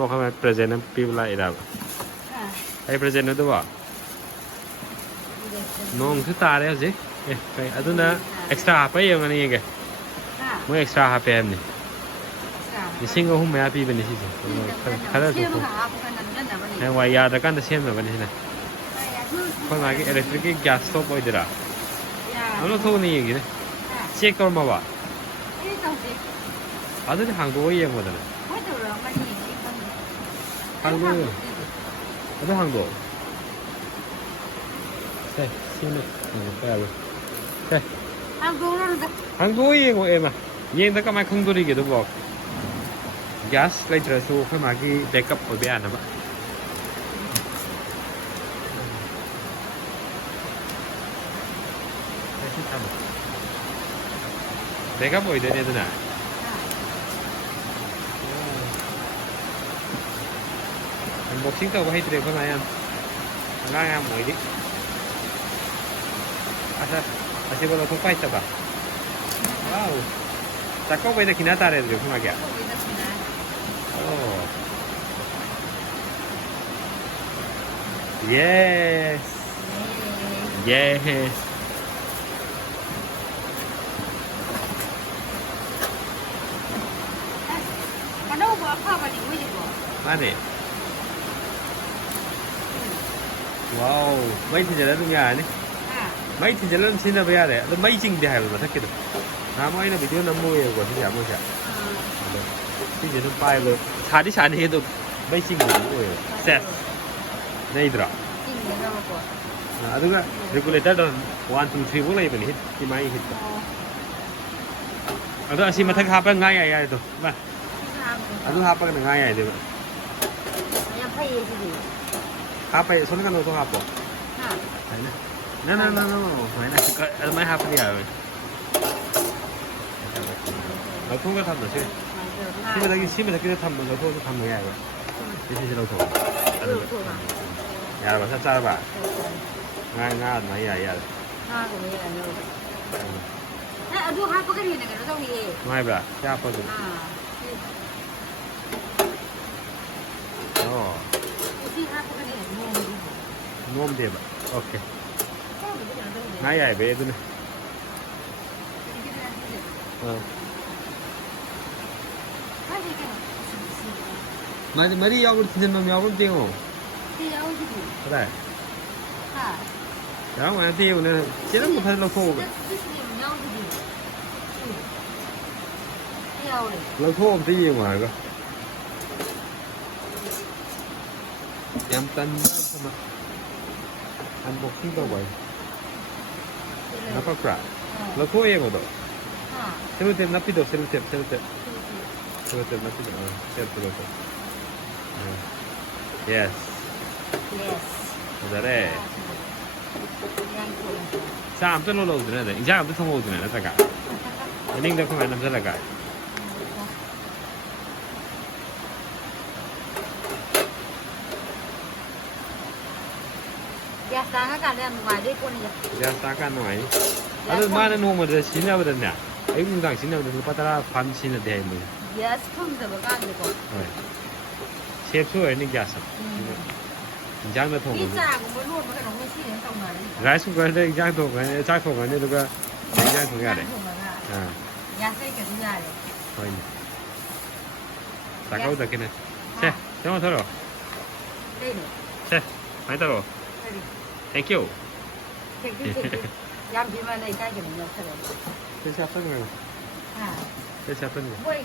บอกเขาเป็น present นั้นปีอะไรอีกแล้วไอ้ present นั่นตัวบ่น้องคือตาแล้วสิเอ๊ะไปอันนั้น extra ไปยังไงนี่ไงมึง extra หาเพิ่มนี่นี่สิ่งก็หุ่มไม่อาพี่เป็นนี่สิเขาเรียกตัวไอ้วายาตะกันจะเชื่อมแบบนี้นะคนมาที่ electric gas stove ไปเดี๋ยวอันนั้นทั่วนี่อย่างงี้เช็คก่อนมาว่าอันนั้น한국어이해못하네 한국 어디 한국 네 신을 빼야지 네 한국어이 뭐 에마 얘는 잠깐만 큰소리기도 뭐 gas later so phải mà cái backup của bé nào vậy backup ở đây thế nào một chiếc tàu hay tuyệt vời anh ngang ngang mới đi 아직 보다 더 파이터 봐 와우 자 거기다 기나다래 들 그만 게 예스 예스 맞네 와우 mấy thì giờ trong nhà này mấy thì giờ lên xin ra bây giờ mấy chinh thì hay mà thắc kêu mấy nó bị thiếu 50 rồi thì giảm rồi thì giờ nó bay rồi thà đi sản thì được mấy chinh rồi set này đó đúng rồi regulator 1 2 3 4 này mình hit thì mấy hit đó xin mà thắc hấp ngay ngay thôi mà anh hấp cái ngay ngay được hấp 손 가는 거 hấp noไม่hấp cái gìเราทุ่งก็ทำหน่อยใช่ที่มันจะทำมันเราทุ่งก็ทำยังไงวะที่เราทุ่งอย่าแบบช้าๆแบบง่ายไม่ใหญ่ดูฮับก็ดีนะกันตรงนี้ไม่แบบยากพอดีที่ฮับก็ดีนุ่มดีแบบโอเคง่ายใหญ่ไปดูนะ머리 야구 진짜 너무 야구 뛰어. 그래. 야구 안 뛰어는 지는 못 하는 거.เราโทษที่ยังไงก็ยำตันทำไมอันบอกที่ตัวไว้แล้วก็กระเราโทษเองหมดเซลล์เต็มนับพี่ตัวเซลล์เต็มนับพี่ตัวเซลล์เต็มyes 잘해 자 아무튼 놀러 오드네 이제 아무튼 통화 오드네 나타가 엔딩 덕후 만남 살아가 야 싸가가 내가 뭐하지 꼬니야 야 싸가 노아이 아들 많은 놈을 신나버렸냐 애국당 신나버렸어 빠따라 밤 신나 돼 있는 야 스폰서 뭐가 안 되고 셰프 애는 게았어 장도 통 이자고 뭐 누워 먹어 너무 싫어 정말 라이스 거는 장도 거는 장도 거는 누가 장 통해야 돼 야 세게 해야 돼 거의 다가오다 걔네 자 영어 들어 자 많이 들어 땡큐 얌비만 내 가게 못 찾아 대체 앞선 거야 대체 앞선 거야